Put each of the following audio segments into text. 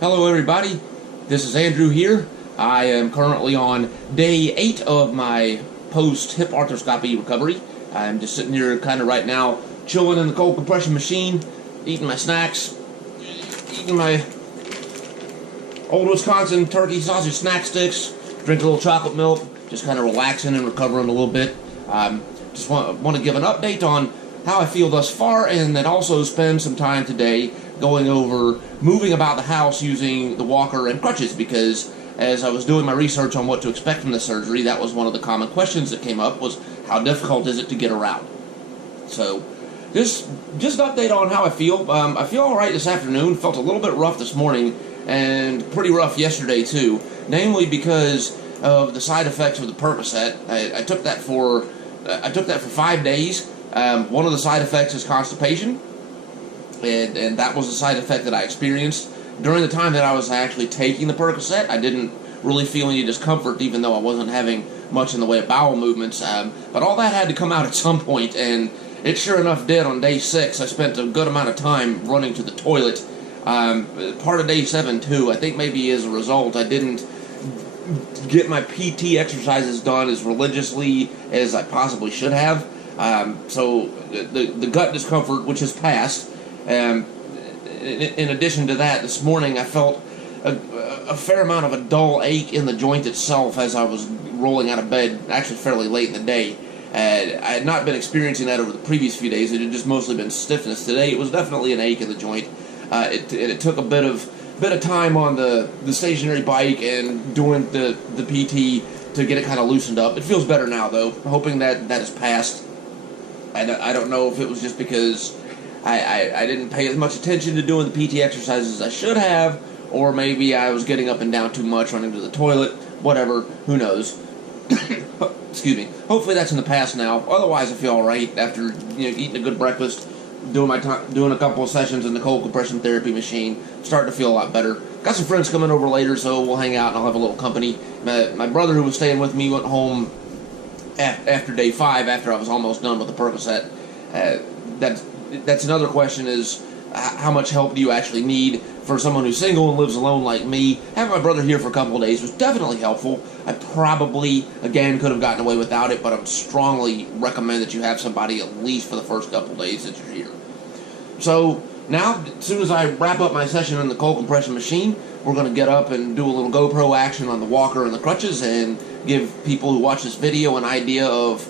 Hello everybody, this is Andrew here. I am currently on day 8 of my post-hip arthroscopy recovery. I'm just sitting here kind of right now chilling in the cold compression machine, eating my snacks, eating my old Wisconsin turkey sausage snack sticks, drinking a little chocolate milk, just kind of relaxing and recovering a little bit. Just want to give an update on how I feel thus far, and then also spend some time today going over moving about the house using the walker and crutches, because as I was doing my research on what to expect from the surgery, that was one of the common questions that came up, was how difficult is it to get around. So just an update on how I feel. I feel alright this afternoon, felt a little bit rough this morning, and pretty rough yesterday too, namely because of the side effects of the Percocet. I took that for 5 days. One of the side effects is constipation, and that was a side effect that I experienced. During the time that I was actually taking the Percocet, I didn't really feel any discomfort, even though I wasn't having much in the way of bowel movements. But all that had to come out at some point, and it sure enough did on day 6. I spent a good amount of time running to the toilet. Part of day 7 too. I think maybe as a result I didn't get my PT exercises done as religiously as I possibly should have. So the gut discomfort, which has passed. In addition to that, this morning I felt a fair amount of a dull ache in the joint itself as I was rolling out of bed, actually fairly late in the day. I had not been experiencing that over the previous few days. It had just mostly been stiffness. Today it was definitely an ache in the joint. It took a bit of time on the stationary bike and doing the PT to get it kind of loosened up. It feels better now though. I'm hoping that has passed. I don't know if it was just because I didn't pay as much attention to doing the PT exercises as I should have, or maybe I was getting up and down too much, running to the toilet, whatever, who knows. Excuse me. Hopefully that's in the past now. Otherwise I feel alright after eating a good breakfast, doing a couple of sessions in the cold compression therapy machine, starting to feel a lot better. Got some friends coming over later, so we'll hang out and I'll have a little company. My brother, who was staying with me, went home after day 5, after I was almost done with the Percocet. That's another question, is how much help do you actually need? For someone who's single and lives alone like me, having my brother here for a couple of days was definitely helpful. I probably, again, could have gotten away without it, but I would strongly recommend that you have somebody at least for the first couple of days that you're here. So now, as soon as I wrap up my session in the cold compression machine, we're going to get up and do a little GoPro action on the walker and the crutches, and give people who watch this video an idea of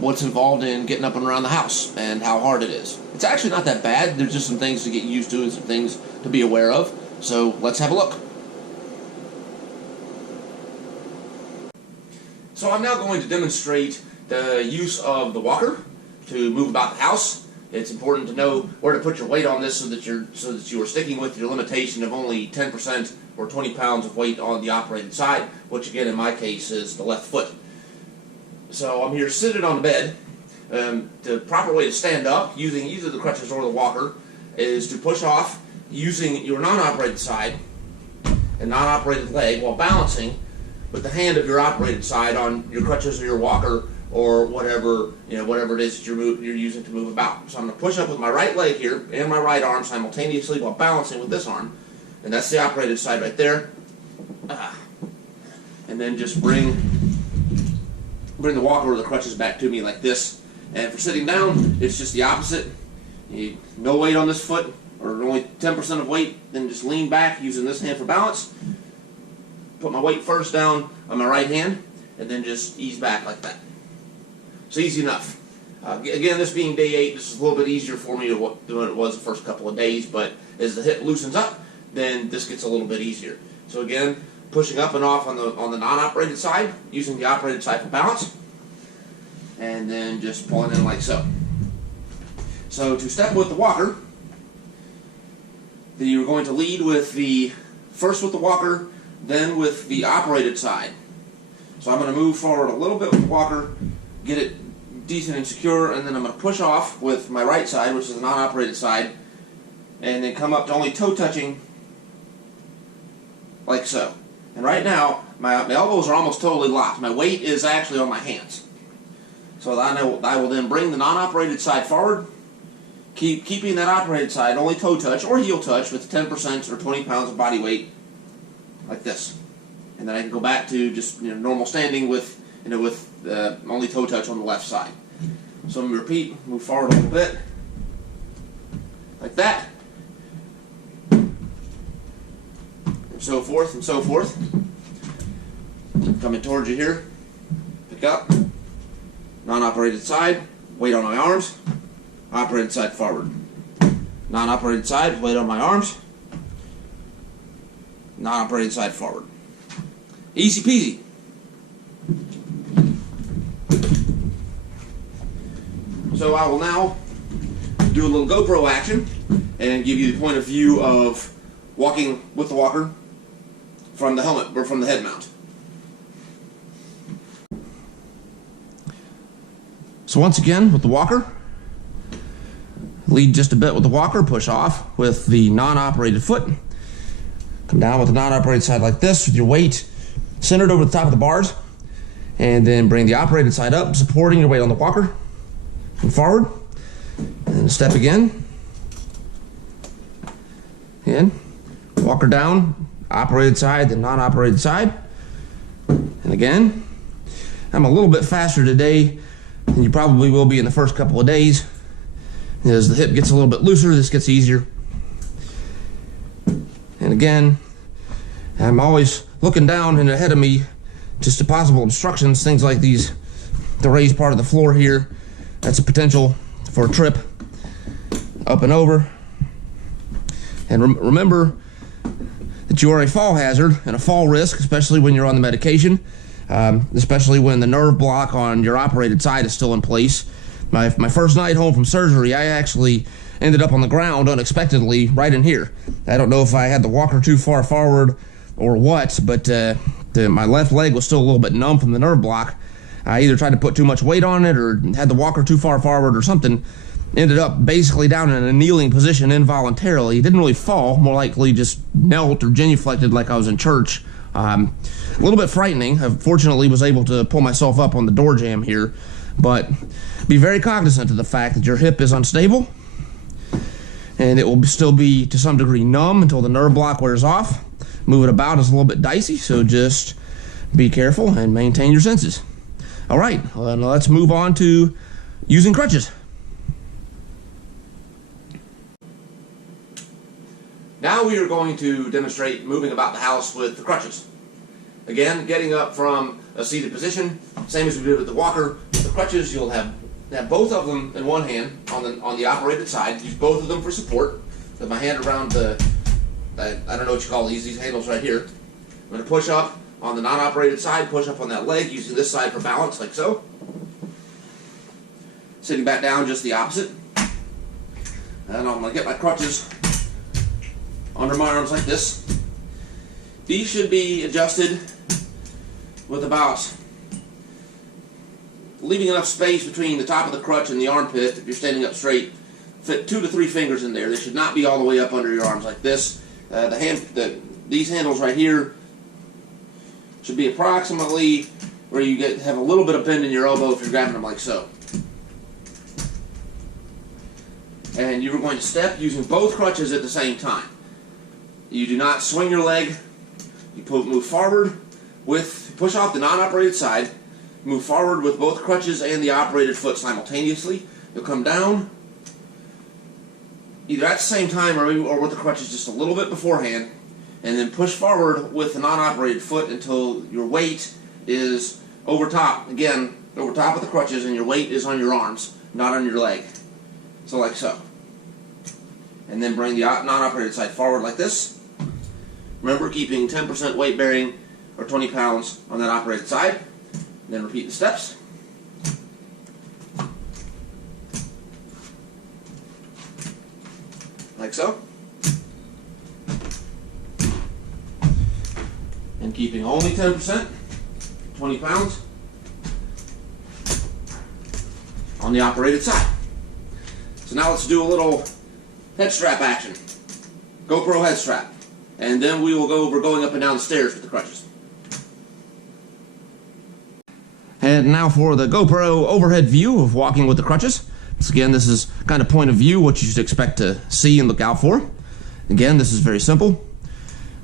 what's involved in getting up and around the house and how hard it is. It's actually not that bad. There's just some things to get used to and some things to be aware of. So let's have a look. So I'm now going to demonstrate the use of the walker to move about the house. It's important to know where to put your weight on this so that you are sticking with your limitation of only 10% or 20 pounds of weight on the operated side, which again in my case is the left foot. So I'm here seated on the bed. The proper way to stand up, using either the crutches or the walker, is to push off using your non-operated side and non-operated leg while balancing with the hand of your operated side on your crutches or your walker, or whatever it is that you're using to move about. So I'm going to push up with my right leg here and my right arm simultaneously while balancing with this arm, and that's the operated side right there. And then just bring the walker or the crutches back to me like this. And for sitting down, it's just the opposite. No weight on this foot, or only 10% of weight, then just lean back using this hand for balance. Put my weight first down on my right hand, and then just ease back like that. It's easy enough. Again, this being day 8, this is a little bit easier for me than it was the first couple of days, but as the hip loosens up, then this gets a little bit easier. So again, pushing up and off on the non-operated side, using the operated side for balance, and then just pulling in like so. So to step with the walker, you're going to lead with first with the walker, then with the operated side. So I'm going to move forward a little bit with the walker, get it decent and secure, and then I'm going to push off with my right side, which is the non-operated side, and then come up to only toe touching like so. And right now, my elbows are almost totally locked. My weight is actually on my hands. So I will then bring the non-operated side forward, keeping that operated side only toe touch or heel touch with 10% or 20 pounds of body weight, like this. And then I can go back to just normal standing with only toe touch on the left side. So I'm going to repeat, move forward a little bit, like that, and so forth and so forth. Coming towards you here, pick up, non-operated side, weight on my arms, operated side forward. Non-operated side, weight on my arms, non-operated side forward. Easy peasy. So I will now do a little GoPro action and give you the point of view of walking with the walker from the helmet or from the head mount. So once again with the walker, lead just a bit with the walker, push off with the non-operated foot, come down with the non-operated side like this with your weight centered over the top of the bars, and then bring the operated side up, supporting your weight on the walker, and forward, and step again, and walker down, operated side, then non-operated side, and again. I'm a little bit faster today than you probably will be in the first couple of days. As the hip gets a little bit looser, this gets easier. And again, I'm always looking down and ahead of me just to possible obstructions, things like these, the raised part of the floor here. That's a potential for a trip up and over. And remember that you are a fall hazard and a fall risk, especially when you're on the medication, especially when the nerve block on your operated side is still in place. My first night home from surgery, I actually ended up on the ground unexpectedly right in here. I don't know if I had the walker too far forward or what, but my left leg was still a little bit numb from the nerve block. I either tried to put too much weight on it or had the walker too far forward or something. Ended up basically down in a kneeling position involuntarily. Didn't really fall, more likely just knelt or genuflected like I was in church. A little bit frightening. I fortunately was able to pull myself up on the door jamb here, but be very cognizant of the fact that your hip is unstable and it will still be to some degree numb until the nerve block wears off. Moving about is a little bit dicey, so just be careful and maintain your senses. All right, now let's move on to using crutches. Now we are going to demonstrate moving about the house with the crutches. Again, getting up from a seated position, same as we did with the walker. With the crutches, you'll have both of them in one hand on the operated side. Use both of them for support. With my hand around the, I don't know what you call these handles right here. I'm going to push up on the non-operated side, push up on that leg, using this side for balance, like so. Sitting back down, just the opposite. And I'm going to get my crutches under my arms like this. These should be adjusted with about leaving enough space between the top of the crutch and the armpit. If you're standing up straight, fit 2 to 3 fingers in there. They should not be all the way up under your arms like this. These handles right here should be approximately where you have a little bit of bend in your elbow if you're grabbing them like so. And you're going to step using both crutches at the same time. You do not swing your leg. You move forward push off the non-operated side, move forward with both crutches and the operated foot simultaneously. You'll come down either at the same time or with the crutches just a little bit beforehand, and then push forward with the non-operated foot until your weight is over top of the crutches, and your weight is on your arms, not on your leg. So like so. And then bring the non-operated side forward like this. Remember, keeping 10% weight bearing or 20 pounds on that operated side. And then repeat the steps. Like so. And keeping only 10%, 20 pounds on the operated side. So now let's do a little head strap action. GoPro head strap. And then we will go over going up and down the stairs with the crutches. And now for the GoPro overhead view of walking with the crutches. So again, this is kind of point of view, what you should expect to see and look out for. Again, this is very simple.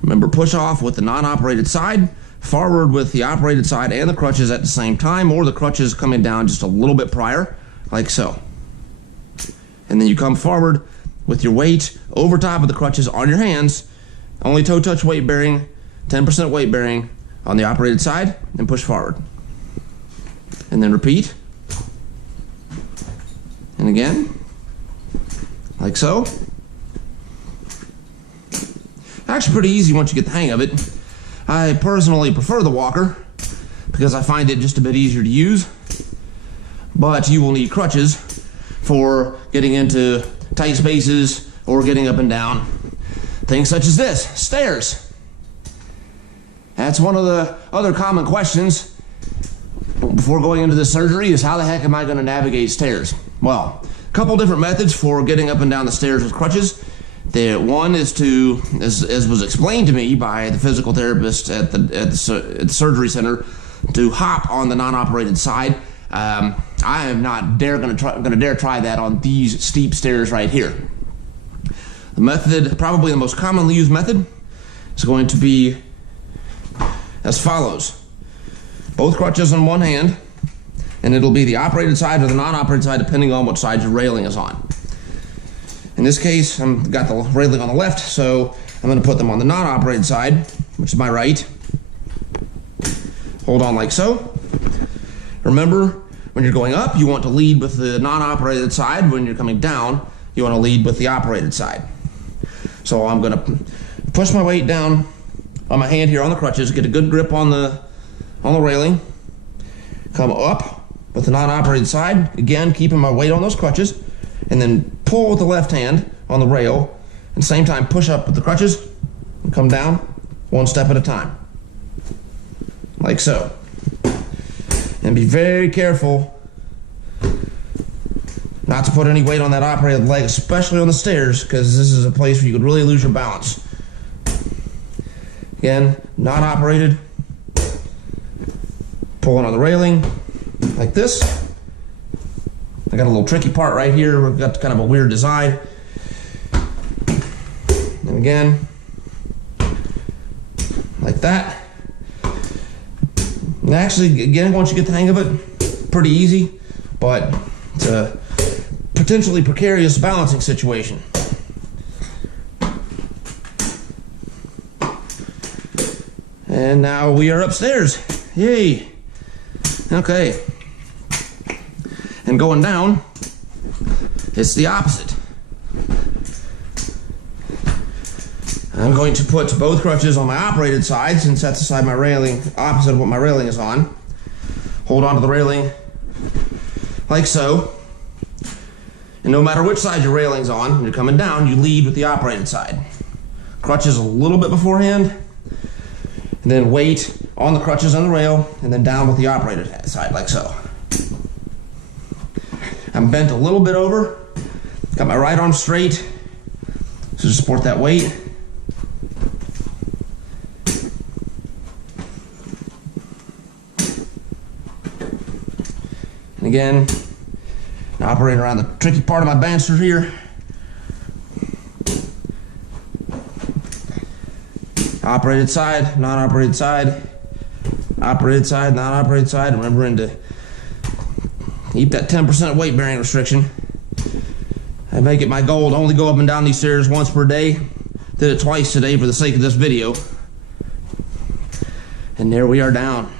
Remember, push off with the non-operated side, forward with the operated side and the crutches at the same time, or the crutches coming down just a little bit prior, like so. And then you come forward with your weight over top of the crutches on your hands, only toe touch weight bearing, 10% weight bearing on the operated side, and push forward. And then repeat. And again, like so. Actually pretty easy once you get the hang of it. I personally prefer the walker because I find it just a bit easier to use, but you will need crutches for getting into tight spaces or getting up and down. Things such as this, stairs. That's one of the other common questions before going into this surgery is how the heck am I going to navigate stairs? Well, a couple different methods for getting up and down the stairs with crutches. One is to, as was explained to me by the physical therapist at the surgery center, to hop on the non-operated side. I am not going to dare try that on these steep stairs right here. The method, probably the most commonly used method, is going to be as follows. Both crutches in one hand, and it'll be the operated side or the non-operated side depending on what side your railing is on. In this case, I've got the railing on the left, so I'm going to put them on the non-operated side, which is my right. Hold on like so. Remember, when you're going up, you want to lead with the non-operated side. When you're coming down, you want to lead with the operated side. So I'm going to push my weight down on my hand here on the crutches, get a good grip on the railing, come up with the non-operated side, again keeping my weight on those crutches, and then pull with the left hand on the rail, and same time push up with the crutches and come down one step at a time, like so. And be very careful not to put any weight on that operated leg, especially on the stairs, because this is a place where you could really lose your balance. Again, not operated, pulling on the railing like this. I got a little tricky part right here. We've got kind of a weird design. And again, like that. And actually, again, once you get the hang of it, pretty easy, but it's a potentially precarious balancing situation. And now we are upstairs. Yay. Okay. And going down, it's the opposite. I'm going to put both crutches on my operated side, since that's the side my railing, opposite of what my railing is on. Hold on to the railing like so. And no matter which side your railing's on, when you're coming down, you lead with the operated side. Crutches a little bit beforehand, and then weight on the crutches on the rail, and then down with the operated side, like so. I'm bent a little bit over, got my right arm straight to support that weight. And again, operating around the tricky part of my banister here. Operated side, non-operated side, operated side, non-operated side. Remembering to keep that 10% weight bearing restriction. I make it my goal to only go up and down these stairs once per day. Did it twice today for the sake of this video. And there we are down.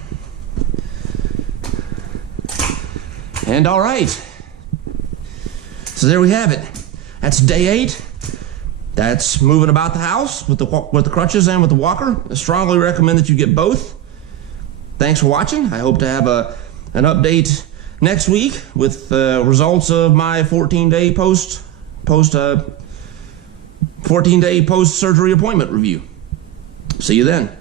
And all right. So there we have it. That's day 8. That's moving about the house with the crutches and with the walker. I strongly recommend that you get both. Thanks for watching. I hope to have an update next week with results of my 14-day post-surgery appointment review. See you then.